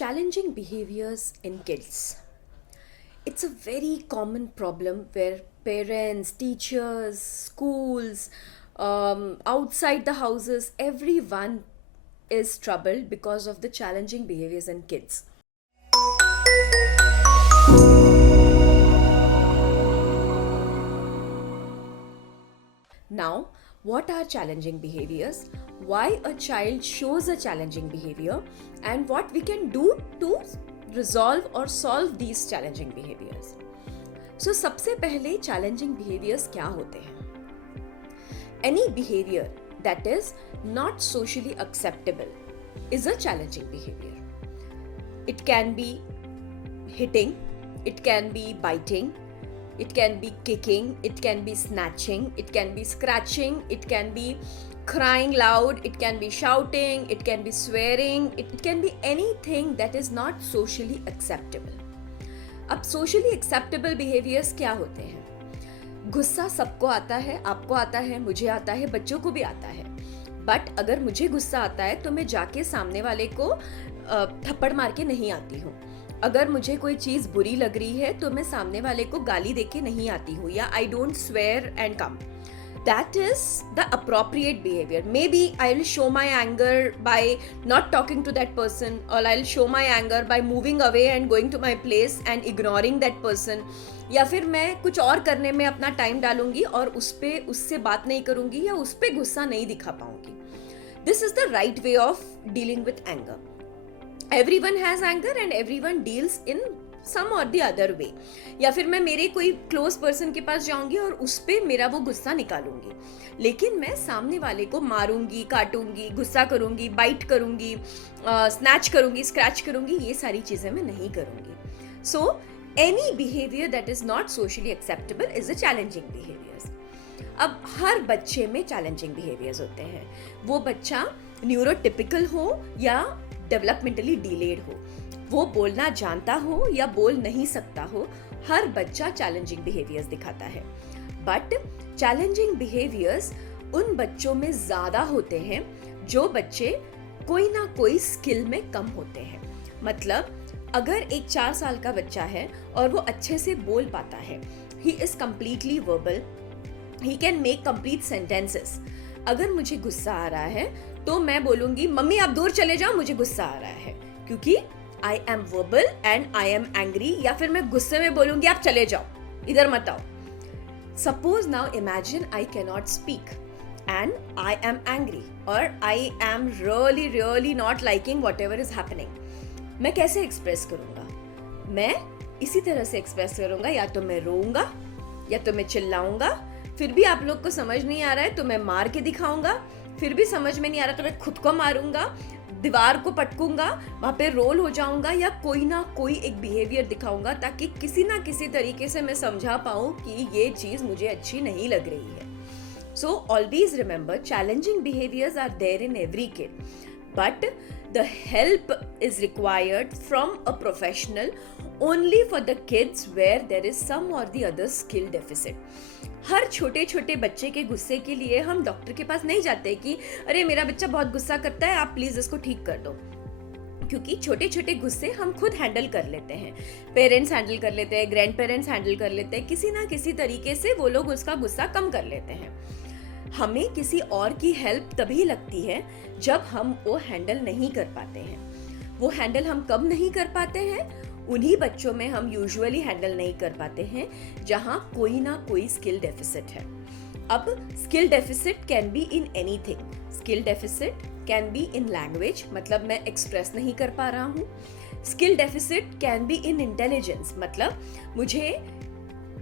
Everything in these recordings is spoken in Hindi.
Challenging behaviors in kids. It's a very common problem where parents, teachers, schools, outside the houses, everyone is troubled because of the challenging behaviors in kids. Now, what are challenging behaviors? Why a child shows a challenging behavior, and what we can do to resolve or solve these challenging behaviors. So, सबसे पहले challenging behaviors क्या होते हैं? Any behavior that is not socially acceptable is a challenging behavior. It can be hitting, it can be biting, it can be kicking, it can be snatching, it can be scratching, it can be crying loud, it can be shouting, it can be swearing, it can be anything that is not socially acceptable. अब socially acceptable behaviors क्या होते हैं? गुस्सा सबको आता है, आपको आता है, मुझे आता है, बच्चों को भी आता है. बट अगर मुझे गुस्सा आता है तो मैं जाके सामने वाले को थप्पड़ मार के नहीं आती हूँ. अगर मुझे कोई चीज़ बुरी लग रही है तो मैं सामने वाले को गाली देके नहीं आती हूँ, या I don't swear and come. That is the appropriate behavior. Maybe I'll show my anger by not talking to that person, or I'll show my anger by moving away and going to my place and ignoring that person. या फिर मैं कुछ और करने में अपना टाइम डालूंगी और उससे बात नहीं करूंगी या उस पे गुस्सा नहीं दिखा पाऊंगी. This is the right way of dealing with anger. Everyone has anger and everyone deals in सम और दी अदर वे. या फिर मैं मेरे कोई क्लोज पर्सन के पास जाऊंगी और उस पर मेरा वो गुस्सा निकालूंगी, लेकिन मैं सामने वाले को मारूंगी, काटूंगी, गुस्सा करूंगी, बाइट करूंगी, स्नैच करूंगी, स्क्रैच करूंगी, ये सारी चीज़ें मैं नहीं करूंगी. So any behaviour that is not socially acceptable is a challenging behaviours. अब हर बच्चे में चैलेंजिंग बिहेवियर्स होते हैं. वो बच्चा न्यूरोटिपिकल हो या डेवलपमेंटली डिलेड हो, वो बोलना जानता हो या बोल नहीं सकता हो, हर बच्चा चैलेंजिंग बिहेवियर्स दिखाता है. बट चैलेंजिंग बिहेवियर्स उन बच्चों में ज़्यादा होते हैं जो बच्चे कोई ना कोई स्किल में कम होते हैं. मतलब अगर एक 4 साल का बच्चा है और वो अच्छे से बोल पाता है, he is completely verbal, he can make complete sentences. अगर मुझे गुस्सा आ रहा है तो मैं बोलूँगी मम्मी आप दूर चले जाओ, मुझे गुस्सा आ रहा है, क्योंकि I am verbal and I am angry. या फिर मैं गुस्से में बोलूंगी आप चले जाओ, इधर मत आओ. Suppose now imagine I cannot speak and I am angry or I am really not liking whatever is happening. मैं कैसे एक्सप्रेस करूंगा? मैं इसी तरह से एक्सप्रेस करूंगा, या तो मैं रोऊंगा या तो मैं चिल्लाऊंगा. फिर भी आप लोग को समझ नहीं आ रहा है तो मैं मार के दिखाऊंगा. फिर भी समझ में नहीं आ रहा तो मैं खुद को मारूंगा, दीवार को पटकूंगा, वहाँ पे रोल हो जाऊंगा, या कोई ना कोई एक बिहेवियर दिखाऊंगा ताकि किसी ना किसी तरीके से मैं समझा पाऊँ कि ये चीज़ मुझे अच्छी नहीं लग रही है. So always remember challenging behaviours are there in every kid, but the help is required from a professional only for the kids where there is some or the other skill deficit. हर छोटे छोटे बच्चे के गुस्से के लिए हम डॉक्टर के पास नहीं जाते कि अरे मेरा बच्चा बहुत गुस्सा करता है, आप प्लीज इसको ठीक कर दो, क्योंकि छोटे छोटे गुस्से हम खुद हैंडल कर लेते हैं. पेरेंट्स हैंडल कर लेते हैं, ग्रैंड पेरेंट्स हैंडल कर लेते हैं, किसी ना किसी तरीके से वो लोग उसका गुस्सा कम कर लेते हैं. हमें किसी और की हेल्प तभी लगती है जब हम वो हैंडल नहीं कर पाते हैं. वो हैंडल हम कब नहीं कर पाते हैं? उन्हीं बच्चों में हम यूजुअली हैंडल नहीं कर पाते हैं जहां कोई ना कोई स्किल डेफिसिट है. अब skill deficit can be in anything. Skill deficit can be in language, मतलब मैं एक्सप्रेस नहीं कर पा रहा हूँ. Skill deficit can be in intelligence, मतलब मुझे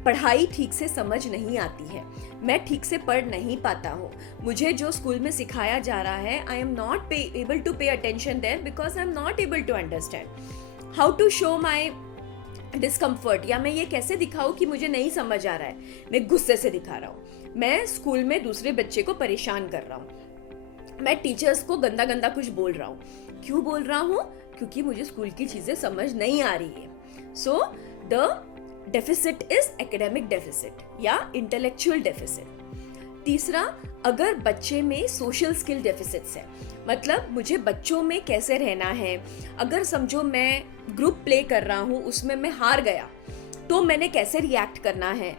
पढ़ाई ठीक से समझ नहीं आती है, मैं ठीक से पढ़ नहीं पाता हूँ, मुझे जो स्कूल में सिखाया जा रहा है I am not able to pay attention there because I am not able to understand. How to show my discomfort, या मैं ये कैसे दिखाऊँ कि मुझे नहीं समझ आ रहा है, मैं गुस्से से दिखा रहा हूँ, मैं स्कूल में दूसरे बच्चे को परेशान कर रहा हूँ, मैं टीचर्स को गंदा गंदा कुछ बोल रहा हूँ. क्यों बोल रहा हूँ? क्योंकि मुझे स्कूल की चीज़ें समझ नहीं आ रही है. So the deficit is academic deficit या इंटेलेक्चुअल डेफिसिट. तीसरा, अगर बच्चे में सोशल स्किल डेफिसिट्स है, मतलब मुझे बच्चों में कैसे रहना है, अगर समझो मैं ग्रुप प्ले कर रहा हूँ, उसमें मैं हार गया तो मैंने कैसे रिएक्ट करना है,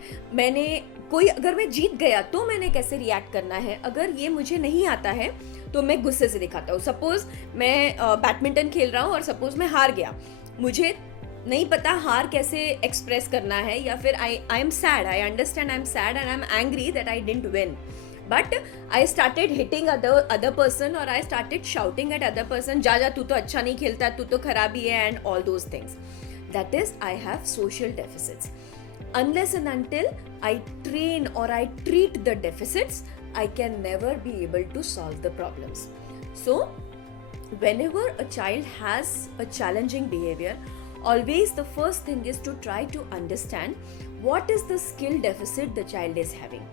अगर मैं जीत गया तो मैंने कैसे रिएक्ट करना है, अगर ये मुझे नहीं आता है तो मैं गुस्से से दिखाता हूँ। सपोज मैं बैडमिंटन खेल रहा हूँ और सपोज मैं हार गया, मुझे नहीं पता हार कैसे एक्सप्रेस करना है, या फिर I am sad, I understand I am sad and I am angry that I didn't win, but I started hitting other person और I started shouting at other person, जा तू तो अच्छा नहीं खेलता, तू तो खराबी है, and all those things. That is, I have social deficits. Unless and until I train or I treat the deficits, I can never be able to solve the problems. So, whenever a child has a challenging behavior, always the first thing is to try to understand what is the skill deficit the child is having.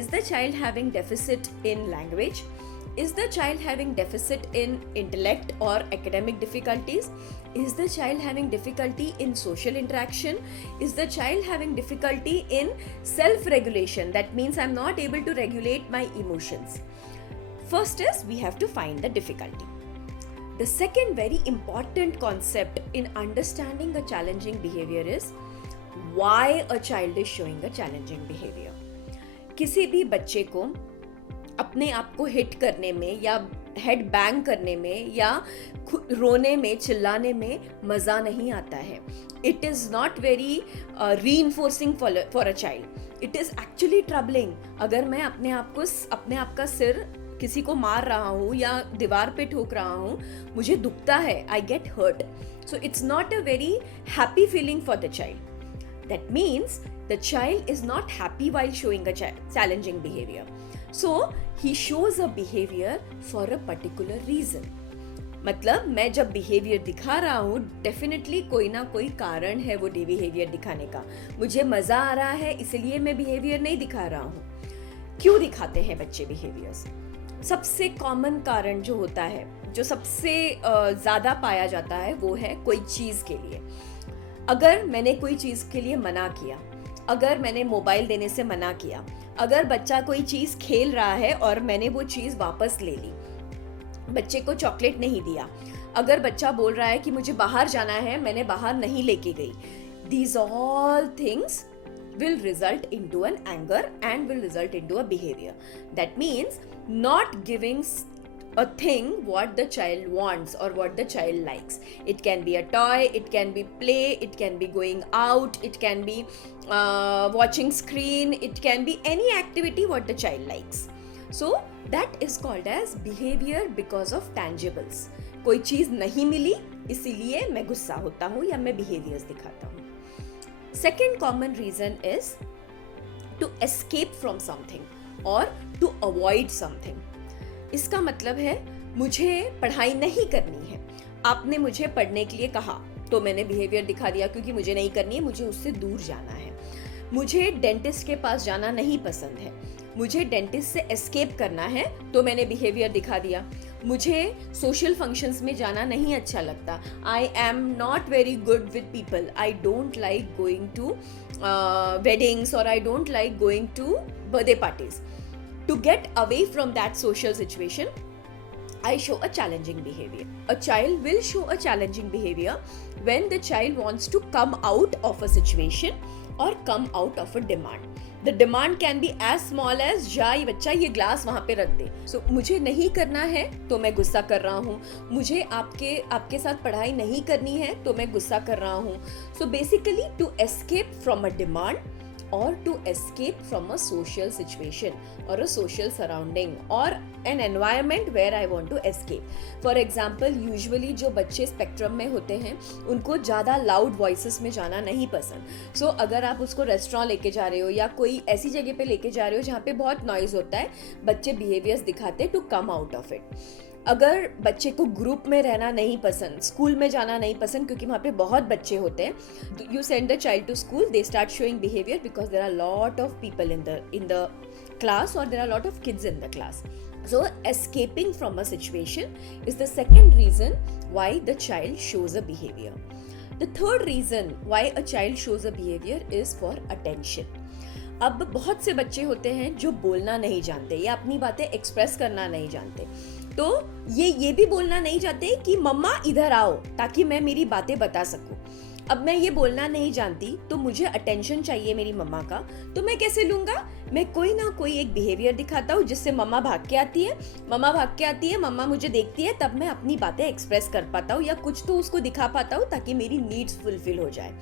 Is the child having deficit in language? Is the child having deficit in intellect or academic difficulties? Is the child having difficulty in social interaction? Is the child having difficulty in self-regulation? That means I'm not able to regulate my emotions. First is we have to find the difficulty. The second very important concept in understanding a challenging behavior is why a child is showing a challenging behavior. किसी भी बच्चे को अपने आप को हिट करने में या हेड बैंग करने में या रोने में, चिल्लाने में मज़ा नहीं आता है. It is not very reinforcing for a child. It is actually troubling. अगर मैं अपने आप का सिर किसी को मार रहा हूँ या दीवार पे ठोक रहा हूँ, मुझे दुखता है, I get hurt. So it's not a very happy feeling for the child. That means the child is not happy while showing a challenging behavior. So he shows a behavior for a particular reason. मतलब मैं जब बिहेवियर दिखा रहा हूँ, डेफिनेटली कोई ना कोई कारण है वो बिहेवियर दिखाने का. मुझे मज़ा आ रहा है इसलिए मैं बिहेवियर नहीं दिखा रहा हूँ. क्यों दिखाते हैं बच्चे बिहेवियर्स? सबसे कॉमन कारण जो होता है, जो सबसे ज़्यादा पाया जाता है, वो है कोई चीज़ के लिए. अगर मैंने कोई चीज़ के लिए मना किया, अगर मैंने मोबाइल देने से मना किया, अगर बच्चा कोई चीज़ खेल रहा है और मैंने वो चीज़ वापस ले ली, बच्चे को चॉकलेट नहीं दिया, अगर बच्चा बोल रहा है कि मुझे बाहर जाना है, मैंने बाहर नहीं लेके गई, these all things will result into an anger and will result into a behavior. That means not giving a thing what the child wants or what the child likes. It can be a toy, it can be play, it can be going out, it can be watching screen, it can be any activity what the child likes. So that is called as behavior because of tangibles. कोई चीज़ नहीं मिली इसीलिए मैं गुस्सा होता हूँ या मैं behaviors दिखाता हूँ. Second common reason is to escape from something or to avoid something. इसका मतलब है मुझे पढ़ाई नहीं करनी है, आपने मुझे पढ़ने के लिए कहा तो मैंने बिहेवियर दिखा दिया क्योंकि मुझे नहीं करनी है, मुझे उससे दूर जाना है. मुझे डेंटिस्ट के पास जाना नहीं पसंद है, मुझे डेंटिस्ट से एस्केप करना है तो मैंने बिहेवियर दिखा दिया. मुझे सोशल फंक्शंस में जाना नहीं अच्छा लगता, I am not very good with people, I don't like going to weddings और I don't like going to birthday parties. To get away from that social situation, I show a challenging behavior. A child will show a challenging behavior when the child wants to come out of a situation or come out of a demand. The demand can be as small as जा ये बच्चा ये ग्लास वहाँ पे रख दे. So मुझे नहीं करना है तो मैं गुस्सा कर रहा हूँ, मुझे आपके साथ पढ़ाई नहीं करनी है तो मैं गुस्सा कर रहा हूँ. So basically to escape from a demand or to escape from a social situation or a social surrounding or an environment where I want to escape. For example, usually जो बच्चे स्पेक्ट्रम में होते हैं उनको ज़्यादा लाउड वॉइसेस में जाना नहीं पसंद. So अगर आप उसको रेस्टोरेंट लेके जा रहे हो या कोई ऐसी जगह पे लेके जा रहे हो जहाँ पे बहुत नॉइज़ होता है, बच्चे बिहेवियर्स दिखाते to come out of it. अगर बच्चे को ग्रुप में रहना नहीं पसंद, स्कूल में जाना नहीं पसंद क्योंकि वहाँ पे बहुत बच्चे होते हैं, you send the child to school, they start showing behaviour because there are lot of people in the class or there are a lot of kids in the class. So escaping from a situation is the second reason why the child shows a behavior. The third reason why a child shows a behavior is for attention. अब बहुत से बच्चे होते हैं जो बोलना नहीं जानते या अपनी बातें एक्सप्रेस करना नहीं जानते, तो ये भी बोलना नहीं चाहते कि मम्मा इधर आओ ताकि मैं मेरी बातें बता सकूं। अब मैं ये बोलना नहीं जानती तो मुझे अटेंशन चाहिए मेरी मम्मा का, तो मैं कैसे लूंगा? मैं कोई ना कोई एक बिहेवियर दिखाता हूँ जिससे मम्मा भाग के आती है, मम्मा मुझे देखती है, तब मैं अपनी बातें एक्सप्रेस कर पाता हूँ या कुछ तो उसको दिखा पाता हूँ ताकि मेरी नीड्स फुलफिल हो जाए।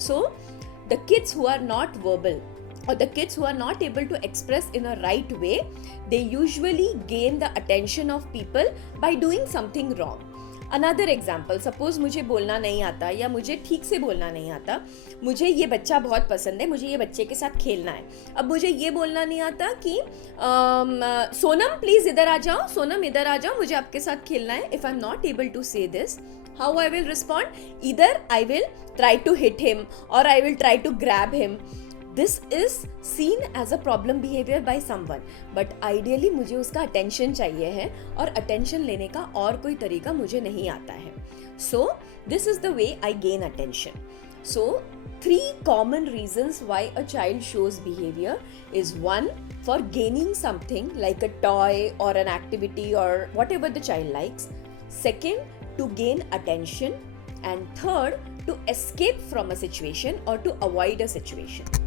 So the kids who are not verbal or the kids who are not able to express in a right way, they usually gain the attention of people by doing something wrong. Another example, suppose मुझे बोलना नहीं आता या मुझे ठीक से बोलना नहीं आता, मुझे ये बच्चा बहुत पसंद है, मुझे ये बच्चे के साथ खेलना है। अब मुझे ये बोलना नहीं आता कि सोनम प्लीज इधर आ जाओ, सोनम इधर आ जाओ, मुझे आपके साथ खेलना है। If I'm not able to say this, how I will respond? Either I will try to hit him or I will try to grab him. This is seen as a problem behavior by someone, but ideally मुझे उसका attention चाहिए है और attention लेने का और कोई तरीका मुझे नहीं आता है। So this is the way I gain attention. So 3 common reasons why a child shows behavior is: 1, for gaining something like a toy or an activity or whatever the child likes; 2, to gain attention; and 3, to escape from a situation or to avoid a situation.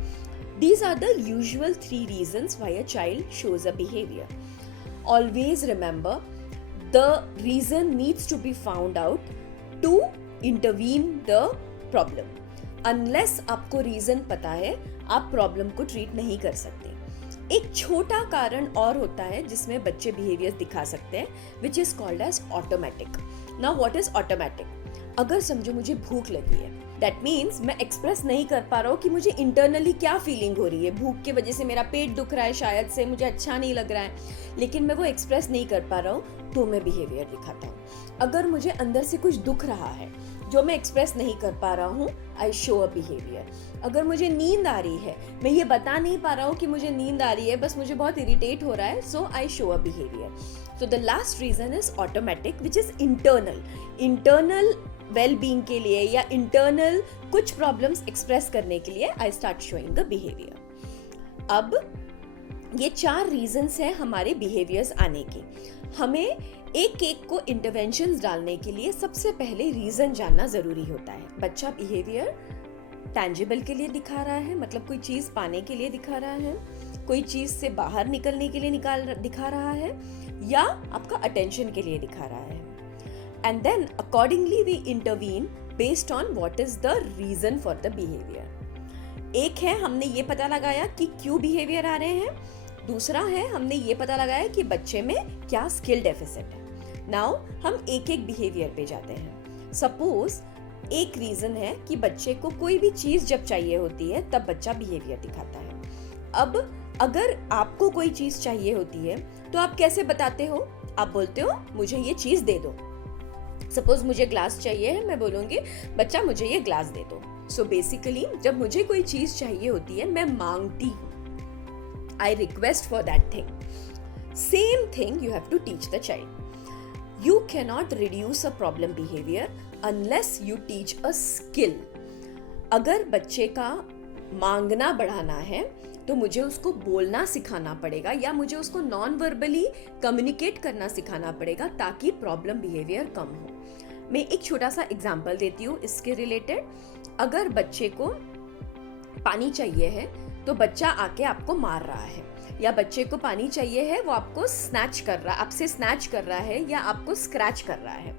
These are the usual 3 reasons why a child shows a behavior. Always remember, the reason needs to be found out to intervene the problem. Unless आपको reason पता है, आप problem को treat नहीं कर सकते। एक छोटा कारण और होता है जिसमें बच्चे behaviors दिखा सकते हैं, which is called as automatic. Now what is automatic? अगर समझो मुझे भूख लगी है, दैट मीन्स मैं एक्सप्रेस नहीं कर पा रहा हूँ कि मुझे इंटरनली क्या फीलिंग हो रही है, भूख की वजह से मेरा पेट दुख रहा है, शायद से मुझे अच्छा नहीं लग रहा है, लेकिन मैं वो एक्सप्रेस नहीं कर पा रहा हूँ, तो मैं बिहेवियर दिखाता हूँ। अगर मुझे अंदर से कुछ दुख रहा है जो मैं एक्सप्रेस नहीं कर पा रहा हूँ, आई शो अ बिहेवियर। अगर मुझे नींद आ रही है, मैं ये बता नहीं पा रहा हूँ कि मुझे नींद आ रही है, बस मुझे बहुत इरिटेट हो रहा है, so I show a behaviour. So the last reason is automatic, which is internal well being के लिए या इंटरनल कुछ प्रॉब्लम्स एक्सप्रेस करने के लिए I start showing the behaviour. अब ये 4 रीजंस हैं हमारे बिहेवियर्स आने के। हमें एक को इंटरवेंशंस डालने के लिए सबसे पहले रीजन जानना जरूरी होता है। बच्चा बिहेवियर टैंजिबल के लिए दिखा रहा है, मतलब कोई चीज पाने के लिए दिखा रहा है, कोई चीज से बाहर निकलने के लिए दिखा रहा है, या आपका अटेंशन के लिए दिखा रहा है। And then accordingly we intervene based on what is the reason for the behavior. एक है हमने ये पता लगाया कि क्यों बिहेवियर आ रहे हैं, दूसरा है हमने ये पता लगाया कि बच्चे में क्या स्किल डेफिसिट है। नाउ हम एक बिहेवियर पे जाते हैं। सपोज एक रीजन है कि बच्चे को कोई भी चीज जब चाहिए होती है तब बच्चा बिहेवियर दिखाता है। अब अगर आपको कोई चीज चाहिए होती है तो आप कैसे बताते हो? आप बोलते हो मुझे ये चीज दे दो। सपोज मुझे ग्लास चाहिए है, मैं बोलूंगी बच्चा मुझे ये ग्लास दे दो। सो बेसिकली जब मुझे कोई चीज चाहिए होती है मैं मांगती हूँ, I request for that thing. Same thing you have to teach the child. You can not reduce a problem behaviour unless you teach a skill. अगर बच्चे का मांगना बढ़ाना है तो मुझे उसको बोलना सिखाना पड़ेगा या मुझे उसको नॉन वर्बली कम्युनिकेट करना सिखाना पड़ेगा ताकि प्रॉब्लम बिहेवियर कम हो। मैं एक छोटा सा एग्जांपल देती हूँ इसके रिलेटेड। अगर बच्चे को पानी चाहिए है तो बच्चा आके आपको मार रहा है, या बच्चे को पानी चाहिए है वो आपको स्नैच कर रहा है, आपसे स्नैच कर रहा है या आपको स्क्रैच कर रहा है।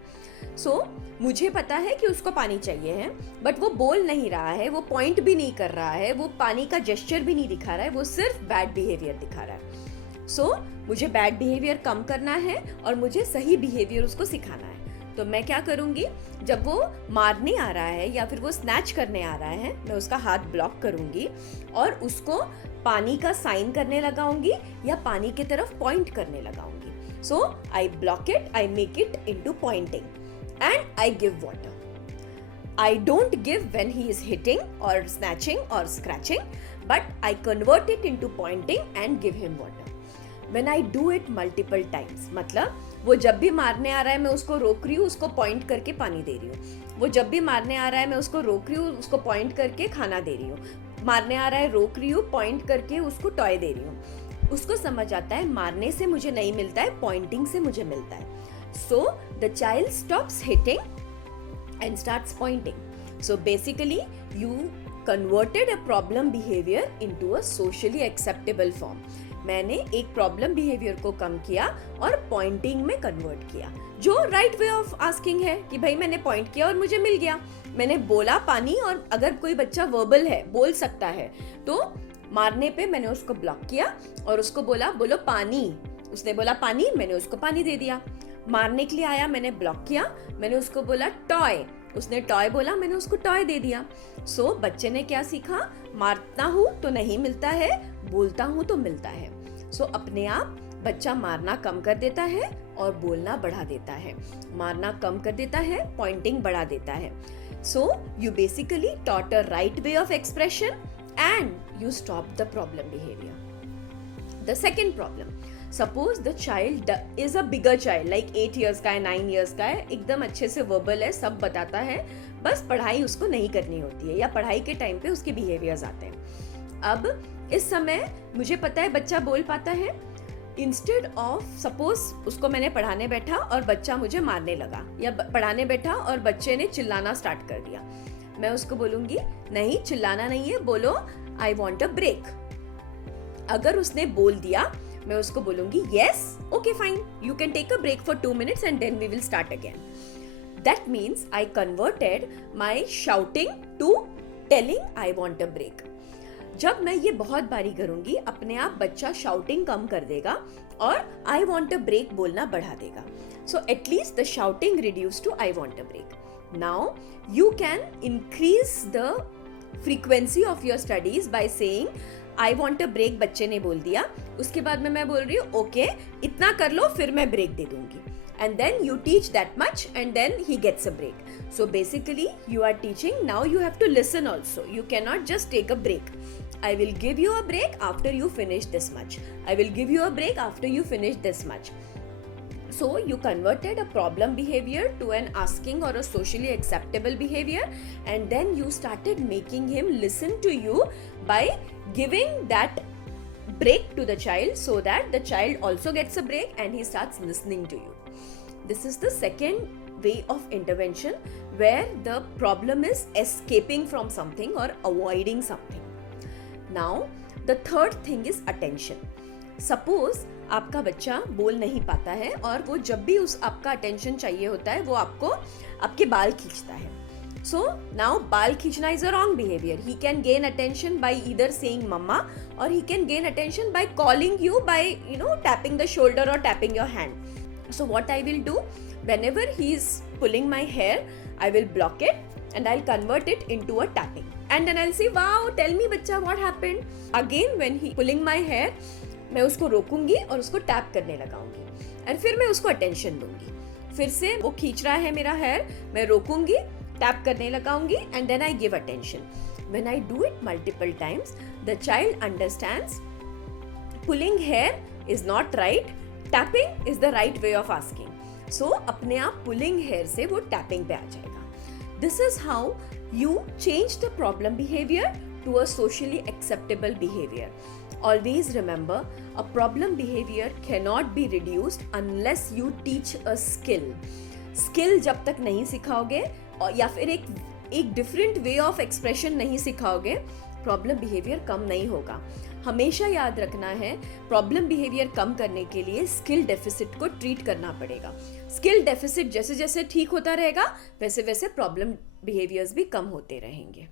सो मुझे पता है कि उसको पानी चाहिए है, बट वो बोल नहीं रहा है, वो पॉइंट भी नहीं कर रहा है, वो पानी का जेस्चर भी नहीं दिखा रहा है, वो सिर्फ बैड बिहेवियर दिखा रहा है। सो मुझे बैड बिहेवियर कम करना है और मुझे सही बिहेवियर उसको सिखाना है। तो मैं क्या करूंगी, जब वो मारने आ रहा है या फिर वो स्नैच करने आ रहा है, मैं उसका हाथ ब्लॉक करूंगी और उसको पानी का साइन करने लगाऊंगी या पानी की तरफ पॉइंट करने लगाऊंगी। So I block it, I make it into pointing and I give water. I don't give when he is hitting or snatching or scratching, but I convert it into pointing and give him water. When I do it multiple times, मतलब वो जब भी मारने आ रहा है मैं उसको रोक रही हूँ, उसको पॉइंट करके पानी दे रही हूँ, वो जब भी मारने आ रहा है मैं उसको रोक रही हूँ, उसको पॉइंट करके खाना दे रही हूँ, मारने आ रहा है, रोक रही हूँ, पॉइंट करके उसको टॉय दे रही हूँ। उसको समझ आता है मारने से मुझे नहीं मिलता है, पॉइंटिंग से मुझे मिलता है। So the child stops hitting and starts pointing. So basically you converted a problem behavior into a socially acceptable form. मैंने एक प्रॉब्लम बिहेवियर को कम किया और पॉइंटिंग में कन्वर्ट किया, जो राइट वे ऑफ आस्किंग है कि भाई मैंने पॉइंट किया और मुझे मिल गया। मैंने बोला पानी, और अगर कोई बच्चा वर्बल है, बोल सकता है, तो मारने पे मैंने उसको ब्लॉक किया और उसको बोला बोलो पानी। उसने बोला पानी, मैंने उसको पानी दे दिया। मारने के लिए आया, मैंने ब्लॉक किया, मैंने उसको बोला टॉय, उसने टॉय बोला, मैंने उसको टॉय दे दिया। सो बच्चे ने क्या सीखा? मारता हूं तो नहीं मिलता है, बोलता हूं तो मिलता है। सो अपने आप बच्चा मारना कम कर देता है और बोलना बढ़ा देता है। मारना कम कर देता है, पॉइंटिंग बढ़ा देता है। So you basically taught a right way of expression and you stop the problem behaviour. The second problem, suppose the child is a bigger child, like 8 years का है, 9 years का है, एकदम अच्छे से वर्बल है, सब बताता है, बस पढ़ाई उसको नहीं करनी होती है, या पढ़ाई के टाइम पे उसके बिहेवियर्स आते हैं। अब इस समय मुझे पता है बच्चा बोल पाता है। इंस्टेड ऑफ, सपोज उसको मैंने पढ़ाने बैठा और बच्चा मुझे मारने लगा, या पढ़ाने बैठा और बच्चे ने चिल्लाना स्टार्ट कर दिया, मैं उसको बोलूंगी नहीं, चिल्लाना नहीं है, बोलो आई वॉन्ट अ ब्रेक। अगर उसने बोल दिया, मैं उसको बोलूंगी yes, okay fine, you can take a break for 2 minutes and then we will start again. That means I converted my shouting to telling I want a break. जब मैं ये बहुत बारी करूंगी, अपने आप बच्चा शाउटिंग कम कर देगा और I want a break बोलना बढ़ा देगा. So at least the shouting reduced to I want a break. Now you can increase the frequency of your studies by saying I want a break, बच्चे ने बोल दिया, उसके बाद में मैं बोल रही हूँ ओके, इतना कर लो फिर मैं ब्रेक दे दूंगी, and then you teach that much and then he gets a break. So basically you are teaching, now you have to listen also, you cannot just take a break. I will give you a break after you finish this much, I will give you a break after you finish this much. So you converted a problem behavior to an asking or a socially acceptable behavior, and then you started making him listen to you by giving that break to the child, so that the child also gets a break and he starts listening to you. This is the second way of intervention, where the problem is escaping from something or avoiding something. Now the third thing is attention. Suppose आपका बच्चा बोल नहीं पाता है और वो जब भी उस आपका अटेंशन चाहिए होता है, वो आपके बाल खींचता है. So now बाल खींचना is a wrong behavior. He can gain attention by either saying mama, or he can gain attention by calling you, by tapping the shoulder or tapping your hand. So what I will do, whenever he is pulling my hair, I will block it and I'll convert it into a tapping. And then I'll say, wow, tell me बच्चा what happened. Again when he pulling my hair, मैं उसको रोकूंगी और उसको टैप करने लगाऊंगी, और फिर मैं उसको अटेंशन दूंगी. फिर से वो खींच रहा है मेरा हेयर, मैं रोकूंगी, टैप करने लगाऊंगी, and then I give attention. When I do it multiple times, the child understands pulling hair is not right, tapping is the right way of asking. So अपने आप पुलिंग हेयर से वो टैपिंग पे आ जाएगा. This is how you change the problem behavior to a socially acceptable behavior. Always remember, a problem behavior cannot be reduced unless you teach a skill. Skill जब तक नहीं सिखाओगे या फिर एक different way of expression नहीं सिखाओगे, प्रॉब्लम बिहेवियर कम नहीं होगा. हमेशा याद रखना है, प्रॉब्लम बिहेवियर कम करने के लिए स्किल डेफिसिट को ट्रीट करना पड़ेगा. स्किल डेफिसिट जैसे जैसे ठीक होता रहेगा, वैसे वैसे प्रॉब्लम बिहेवियर्स भी कम होते रहेंगे.